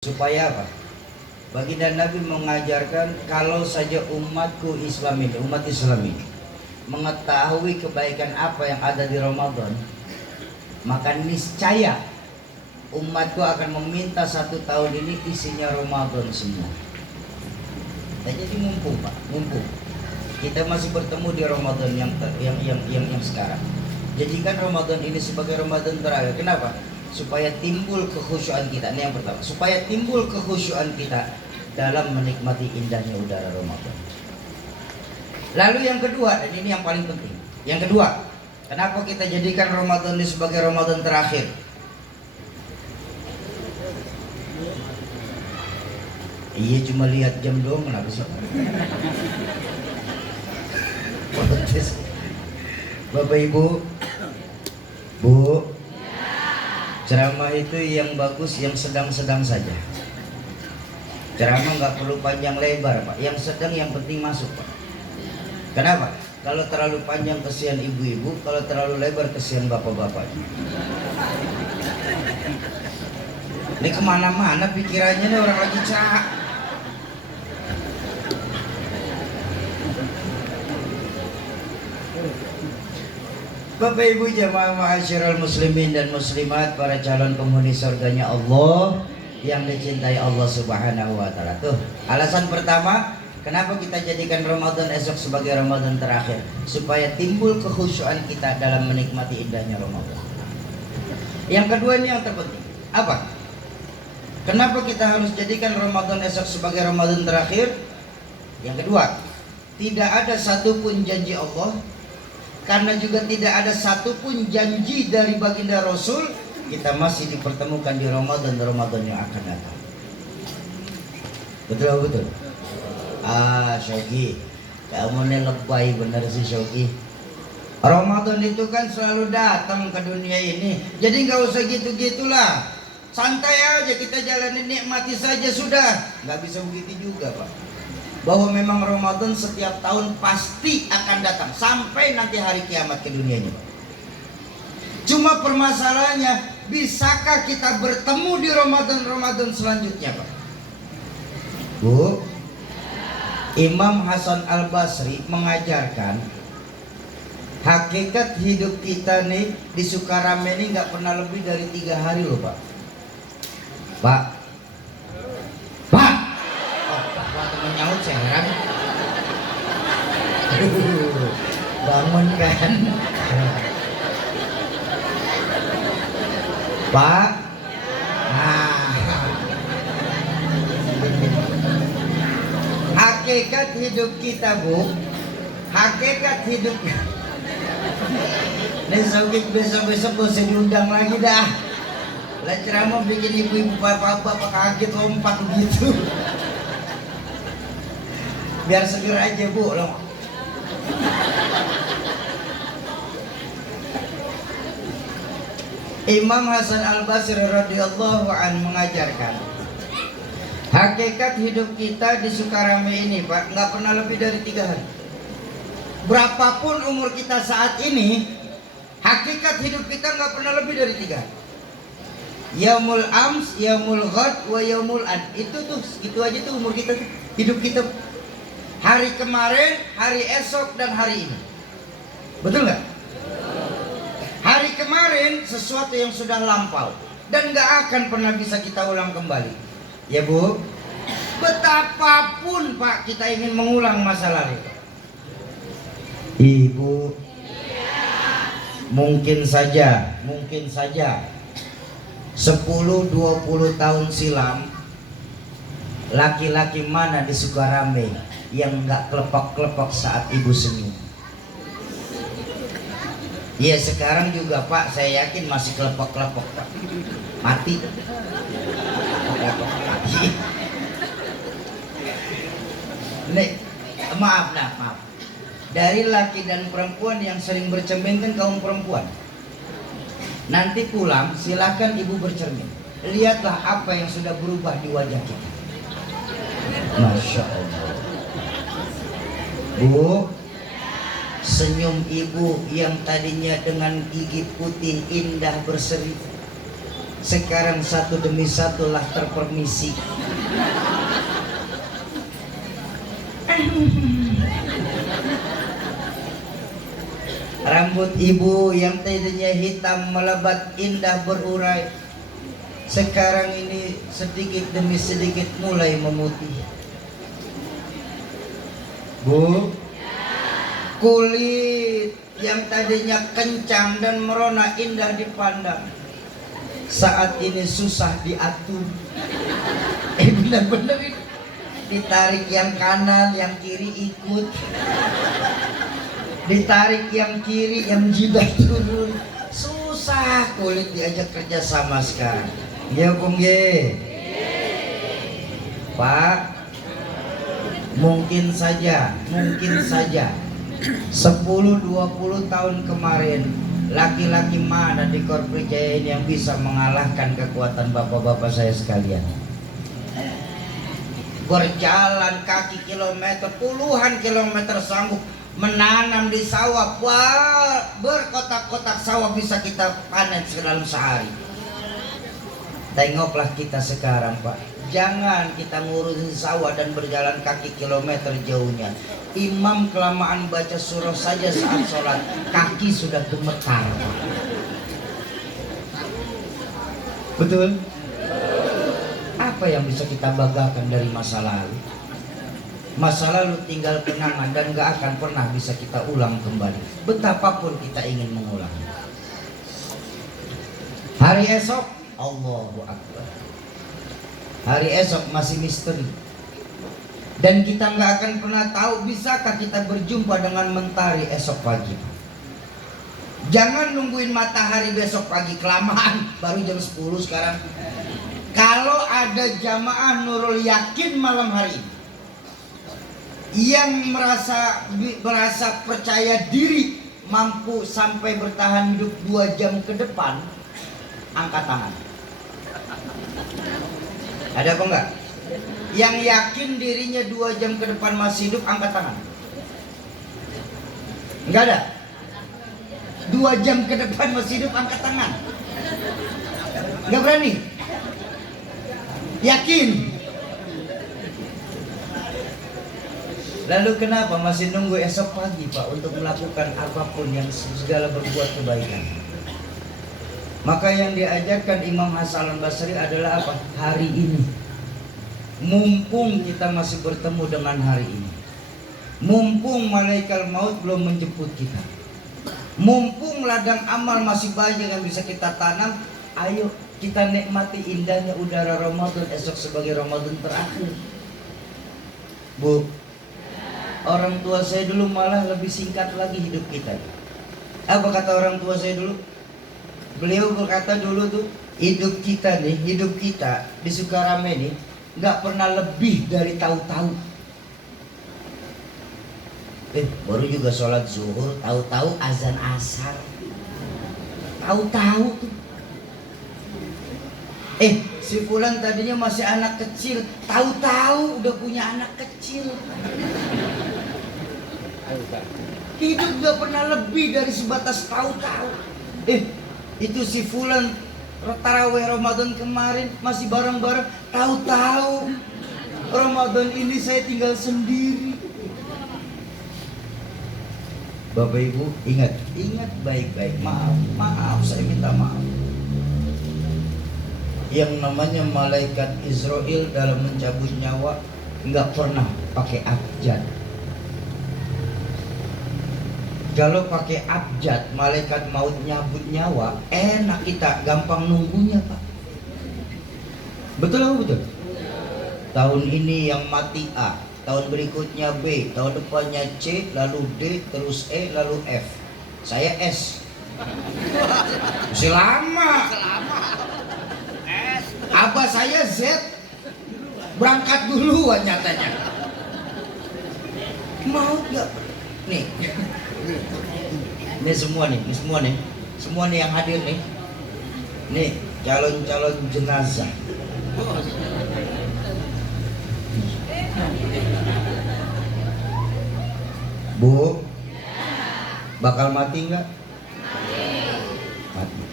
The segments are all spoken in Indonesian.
Supaya apa? Baginda Nabi mengajarkan kalau saja umatku Islam ini, umat Islam ini mengetahui kebaikan apa yang ada di Ramadan, maka niscaya umatku akan meminta satu tahun ini isinya Ramadan semua. Dan jadi mumpung Pak, mumpung kita masih bertemu di Ramadan yang sekarang. Jadikan Ramadan ini sebagai Ramadan terakhir. Kenapa? Supaya timbul kekhusyuan kita. Ini yang pertama, supaya timbul kekhusyuan kita dalam menikmati indahnya udara Ramadan. Lalu yang kedua, dan ini yang paling penting, yang kedua, kenapa kita jadikan Ramadan ini sebagai Ramadan terakhir? Iya, cuma lihat jam doang, kenapa sih? Bapak Ibu, Bu, ceramah itu yang bagus yang sedang-sedang saja. Ceramah nggak perlu panjang lebar Pak, yang sedang yang penting masuk Pak. Kenapa? Kalau terlalu panjang kesian ibu-ibu, kalau terlalu lebar kesian bapak-bapak. Ini kemana-mana pikirannya nih orang lagi ceramah. Bapak Ibu jamaah ma'asyiral muslimin dan muslimat, para calon penghuni surganya Allah yang dicintai Allah Subhanahu wa taala. Tuh, alasan pertama kenapa kita jadikan Ramadan esok sebagai Ramadan terakhir, supaya timbul kekhusyuan kita dalam menikmati indahnya Ramadan. Yang kedua ini yang terpenting. Apa? Kenapa kita harus jadikan Ramadan esok sebagai Ramadan terakhir? Yang kedua, tidak ada satupun janji Allah, karena juga tidak ada satupun janji dari baginda Rasul kita masih dipertemukan di Ramadan yang akan datang. Betul. Syauki, kamu nih lebay bener sih Syauki. Ramadan itu kan selalu datang ke dunia ini, jadi nggak usah gitu-gitulah. Santai aja kita jalanin, nikmati saja sudah. Nggak bisa begitu juga Pak. Bahwa memang Ramadan setiap tahun pasti akan datang sampai nanti hari kiamat ke dunia ini. Cuma permasalahannya, bisakah kita bertemu di Ramadan selanjutnya Pak? Bu, Imam Hasan Al-Basri mengajarkan hakikat hidup kita nih di Sukarame ini nggak pernah lebih dari 3 hari loh Pak. Pak, menyaut saya heran. Bangun kan Pak. Hakikat hidup kita Bu, hakikat hidup ini besok gak usah diundang lagi dah. Lah ceramah bikin ibu-ibu bapak-bapak kaget lompat begitu. Biar seger aja Bu loh. Imam Hasan Al-Basri radhiyallahu anhu mengajarkan hakikat hidup kita di Sukarame ini Pak nggak pernah lebih dari 3 hari. Berapapun umur kita saat ini, hakikat hidup kita nggak pernah lebih dari 3 hari. Yaumul ams, yaumul ghad, wa yaumul an. Itu tuh gitu aja tuh umur kita, hidup kita. Hari kemarin, hari esok, dan hari ini. Betul nggak? Hari kemarin sesuatu yang sudah lampau dan nggak akan pernah bisa kita ulang kembali. Ya Bu, betapapun Pak kita ingin mengulang masa lalu. Ibu, mungkin saja 10-20 tahun silam, laki-laki mana di Sukarame yang nggak kelepok-kelepok saat ibu senyum? Iya sekarang juga Pak, saya yakin masih kelepok-kelepok Pak. Mati. Nih, maaf. Dari laki dan perempuan yang sering bercermin kan kaum perempuan. Nanti pulang silakan ibu bercermin. Lihatlah apa yang sudah berubah di wajah kita. Masya Allah. Bu, senyum ibu yang tadinya dengan gigi putih indah berseri, Sekarang satu demi satu lah terpermisi. Rambut ibu yang tadinya hitam melebat indah berurai, sekarang ini sedikit demi sedikit mulai memutih. Bu, kulit yang tadinya kencang dan merona indah dipandang, saat ini susah diatur. Benar-benar ini. Ditarik yang kanan, yang kiri ikut. Ditarik yang kiri, yang jidat turun. Susah kulit diajak kerja sama sekarang. Ya Bung Ye. Pak, mungkin saja 10-20 tahun kemarin, laki-laki mana di Korpri Jaya ini yang bisa mengalahkan kekuatan bapak-bapak saya sekalian? Berjalan kaki kilometer, puluhan kilometer sanggup menanam di sawah. Wah, berkotak-kotak sawah bisa kita panen dalam sehari. Tengoklah kita sekarang, Pak. Jangan kita ngurusin sawah dan berjalan kaki kilometer jauhnya. Imam kelamaan baca surah saja saat sholat, kaki sudah gemetar. Betul? Apa yang bisa kita banggakan dari masa lalu? Masa lalu tinggal kenangan dan gak akan pernah bisa kita ulang kembali, betapapun kita ingin mengulang. Hari esok, Allahu Akbar. Hari esok masih misteri, dan kita nggak akan pernah tahu bisakah kita berjumpa dengan mentari esok pagi. Jangan nungguin matahari besok pagi, kelamaan, baru jam 10 sekarang. Kalau ada jamaah Nurul Yakin malam hari ini yang merasa percaya diri mampu sampai bertahan hidup 2 jam ke depan, angkat tangan. Ada apa enggak? Yang yakin dirinya 2 jam ke depan masih hidup, angkat tangan. Enggak ada? 2 jam ke depan masih hidup, angkat tangan. Enggak berani? Yakin? Lalu kenapa masih nunggu esok pagi, Pak, untuk melakukan apapun yang segala berbuat kebaikan? Maka yang diajarkan Imam Hasan al-Basri adalah apa? Hari ini. Mumpung kita masih bertemu dengan hari ini. Mumpung malaikat maut belum menjemput kita. Mumpung ladang amal masih banyak yang bisa kita tanam, ayo kita nikmati indahnya udara Ramadan esok sebagai Ramadan terakhir. Bu, orang tua saya dulu malah lebih singkat lagi hidup kita. Apa kata orang tua saya dulu? Beliau berkata dulu tuh, hidup kita di Sukarame nih nggak pernah lebih dari tahu-tahu. Baru juga sholat zuhur, tahu-tahu azan asar. Tahu-tahu tuh. Si Fulan tadinya masih anak kecil, tahu-tahu udah punya anak kecil. Hidup gak pernah lebih dari sebatas tahu-tahu. Itu si Fulan tarawih Ramadan kemarin masih bareng-bareng, tahu-tahu Ramadan ini saya tinggal sendiri. Bapak Ibu ingat baik-baik, maaf saya minta maaf. Yang namanya malaikat Israel dalam mencabut nyawa nggak pernah pakai abjad. Kalau pakai abjad, malaikat maut nyabut nyawa, enak kita, gampang nunggunya, Pak. Betul apa betul? Tahun ini yang mati A, tahun berikutnya B, tahun depannya C, lalu D, terus E, lalu F. Saya S. Masih lama. Abah saya Z, berangkat duluan nyatanya. Mau gak? Nih. Ini semua nih yang hadir nih calon-calon jenazah. Bu, bakal mati nggak? Mati.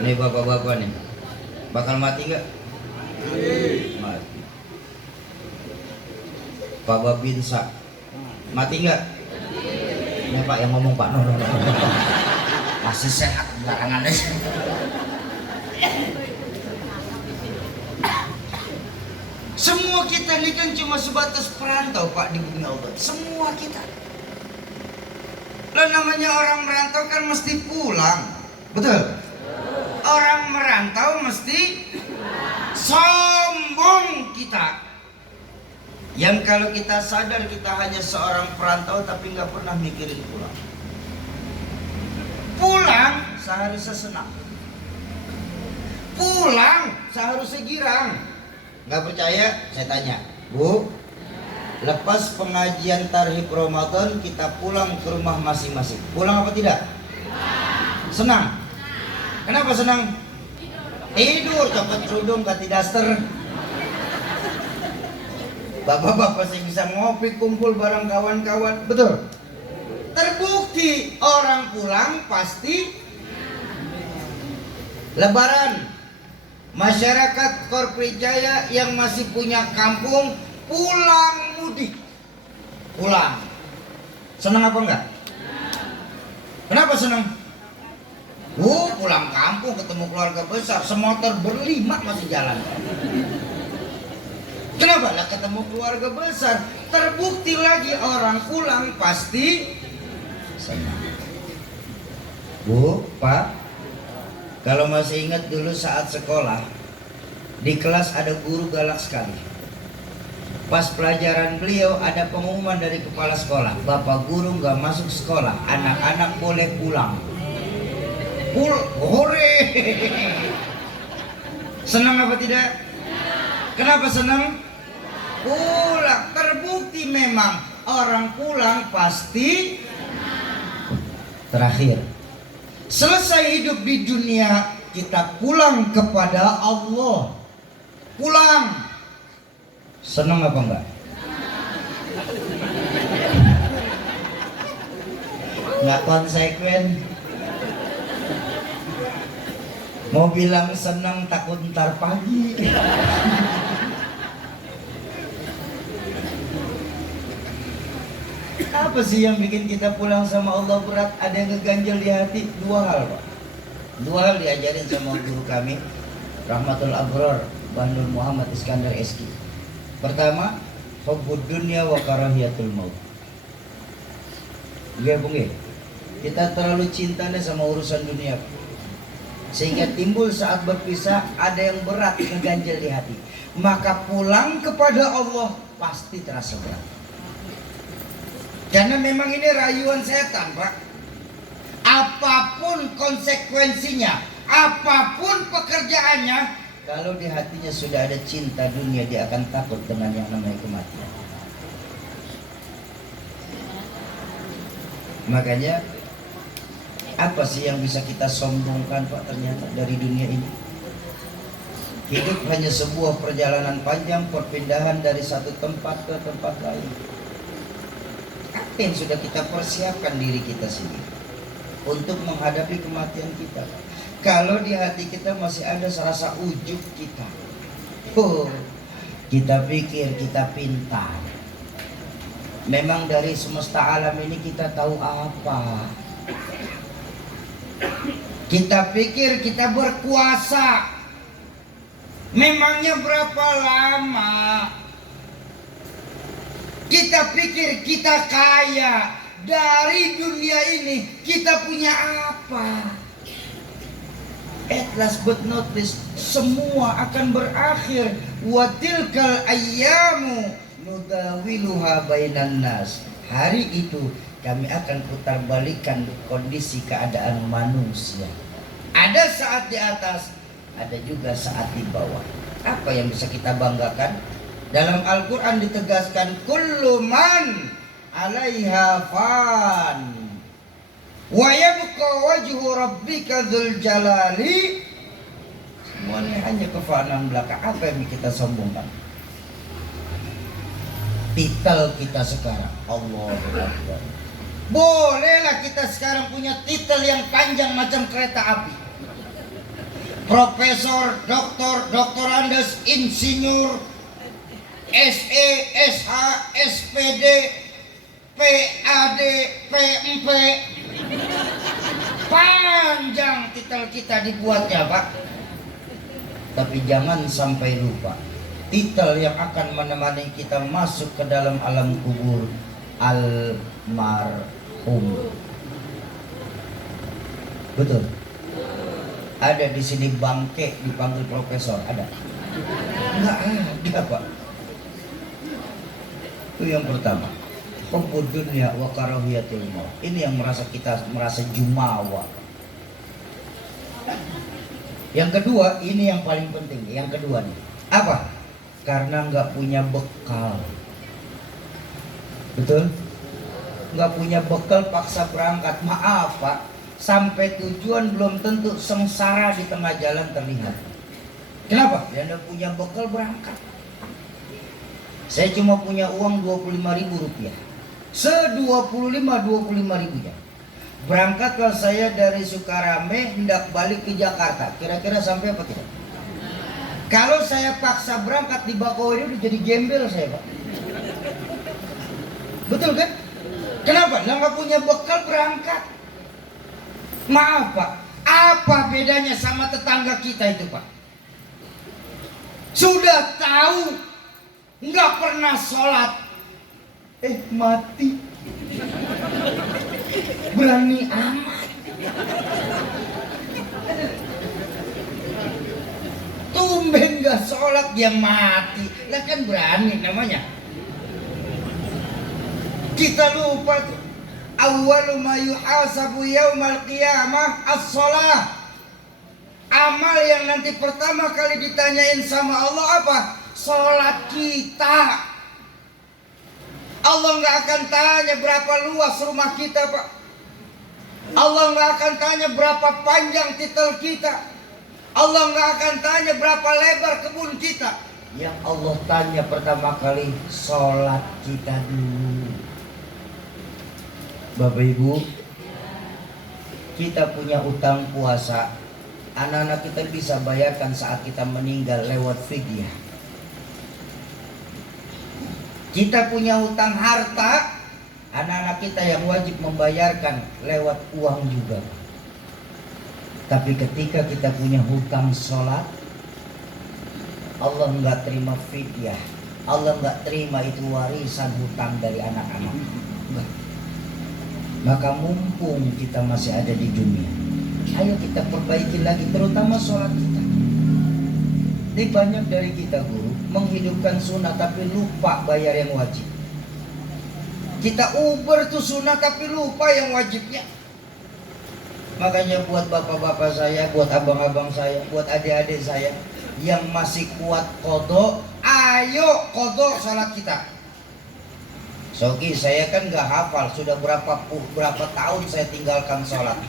Nih bapak-bapak nih, bakal mati nggak? Mati. Pak Babinsa, mati nggak? Ini Pak yang ngomong Pak, no. Masih sehat belakangannya. Semua kita ini kan cuma sebatas perantau Pak di bumi Allah. Semua kita. Lo namanya orang merantau kan mesti pulang. Betul? Orang merantau mesti sombong kita. Yang kalau kita sadar kita hanya seorang perantau tapi nggak pernah mikirin pulang. Pulang seharusnya senang. Pulang seharusnya girang. Nggak percaya? Saya tanya, Bu. Lepas pengajian Tarhib Ramadan kita pulang ke rumah masing-masing. Pulang apa tidak? Senang. Kenapa senang? Tidur, copot kerudung, ganti daster. Bapak-bapak sih bisa ngopi, kumpul bareng kawan-kawan. Betul? Terbukti orang pulang pasti Lebaran. Masyarakat Korpri Jaya yang masih punya kampung pulang mudik. Pulang. Senang apa enggak? Kenapa senang? Pulang kampung ketemu keluarga besar, semotor berlima masih jalan. Kenapa? Lah ketemu keluarga besar. Terbukti lagi orang pulang pasti senang. Bu, Pak, kalau masih ingat dulu saat sekolah, di kelas ada guru galak sekali. Pas pelajaran beliau ada pengumuman dari kepala sekolah, Bapak guru nggak masuk sekolah, anak-anak boleh pulang. Hore! Senang apa tidak? Kenapa senang? Pulang. Terbukti memang orang pulang pasti terakhir. Selesai hidup di dunia, kita pulang kepada Allah. Pulang. Senang apa enggak? Enggak konsekuen. Mau bilang senang takut ntar pagi. Apa sih yang bikin kita pulang sama Allah berat? Ada yang ngeganjel di hati? Dua hal, Pak. Dua hal diajarin sama guru kami, Rahmatul Abror Bandul Muhammad Iskandar Eski. Pertama, hubbud dunya wa karahiyatul maut. Iya, Bung, ya? Kita terlalu cintanya sama urusan dunia, sehingga timbul saat berpisah ada yang berat ngeganjel di hati. Maka pulang kepada Allah pasti terasa berat. Karena memang ini rayuan setan, Pak. Apapun konsekuensinya, apapun pekerjaannya, kalau di hatinya sudah ada cinta dunia, dia akan takut dengan yang namanya kematian. Makanya, apa sih yang bisa kita sombongkan, Pak, ternyata dari dunia ini? Hidup hanya sebuah perjalanan panjang, perpindahan dari satu tempat ke tempat lain. Apa yang sudah kita persiapkan diri kita sendiri untuk menghadapi kematian kita? Kalau di hati kita masih ada serasa ujub kita, kita pikir kita pintar. Memang dari semesta alam ini kita tahu apa? Kita pikir kita berkuasa. Memangnya berapa lama? Kita pikir kita kaya. Dari dunia ini kita punya apa? At last but not least, semua akan berakhir. Wa tilkal ayyamu nudawiluha bainan nas. Hari itu kami akan putar balikan kondisi keadaan manusia. Ada saat di atas, ada juga saat di bawah. Apa yang bisa kita banggakan? Dalam Al-Quran ditegaskan, kullu man 'alaiha fan wa yabqa wajhu rabbika dzul jalali. Semuanya hanya kefanaan belaka. Apa yang kita sombongkan? Titel kita sekarang, Allahu Akbar. Bolehlah kita sekarang punya titel yang panjang macam kereta api. profesor, doktor, doktorandes, insinyur, SE, SH, SPD, PAD, PMP. Panjang titel kita dibuatnya, Pak. Tapi jangan sampai lupa titel yang akan menemani kita masuk ke dalam alam kubur, almarhum. Betul? Ada di sini bangke dipanggil profesor, ada? Enggak ada, Pak. Itu yang pertama. Hubbud dunya wa karahiyatul maut. Ini yang kita merasa jumawa. Yang kedua, ini yang paling penting. Yang kedua nih, apa? Karena nggak punya bekal. Betul? Nggak punya bekal paksa berangkat. Maaf, Pak, sampai tujuan belum tentu, sengsara di tengah jalan terlihat. Kenapa? Ya nggak punya bekal berangkat. Saya cuma punya uang 25.000 rupiah. Se-25.000-25.000-nya. Berangkat kalau saya dari Sukarame hendak balik ke Jakarta, kira-kira sampai apa tidak? Kalau saya paksa berangkat di Bakauheni udah jadi gembel saya, Pak. Betul kan? Kenapa? Nggak punya bekal berangkat. Maaf, Pak, apa bedanya sama tetangga kita itu, Pak? Sudah tahu nggak pernah sholat, mati. Berani amat. Tumben nggak sholat dia mati. Lah kan berani namanya. Kita lupa tuh. Awwalu ma yuhasabu yaumal qiyamah as-shalah. Amal yang nanti pertama kali ditanyain sama Allah apa? Sholat kita. Allah nggak akan tanya berapa luas rumah kita, Pak. Allah nggak akan tanya berapa panjang titel kita. Allah nggak akan tanya berapa lebar kebun kita. Yang Allah tanya pertama kali sholat kita dulu. Bapak Ibu, kita punya utang puasa. Anak-anak kita bisa bayarkan saat kita meninggal lewat fidyah. Kita punya hutang harta, anak-anak kita yang wajib membayarkan lewat uang juga. Tapi ketika kita punya hutang sholat, Allah nggak terima fidyah. Allah nggak terima itu warisan hutang dari anak-anak. Maka mumpung kita masih ada di dunia, ayo kita perbaiki lagi, terutama sholat kita. Jadi banyak dari kita guru menghidupkan sunnah tapi lupa bayar yang wajib. Kita uber tuh sunnah tapi lupa yang wajibnya. Makanya buat bapak-bapak saya, buat abang-abang saya, buat adik-adik saya yang masih kuat kodok, ayo kodok sholat kita. Sogi, saya kan gak hafal, sudah berapa tahun saya tinggalkan sholat.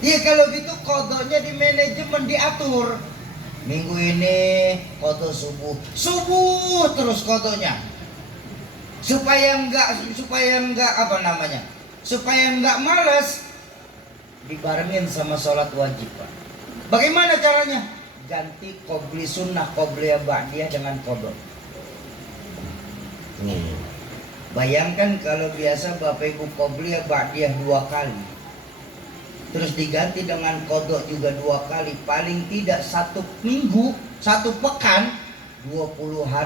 Iya, kalau gitu kodoknya di manajemen diatur. Minggu ini kodok subuh terus kodoknya, supaya enggak malas, dibarengin sama sholat wajib, Pak. Bagaimana caranya? Ganti qobli sunnah, qobliyah ba'diyah dengan kodok. Bayangkan kalau biasa Bapak Ibu qobliyah ba'diyah 2 kali, terus diganti dengan kodok juga 2 kali, paling tidak 1 minggu, 1 pekan, 20 hari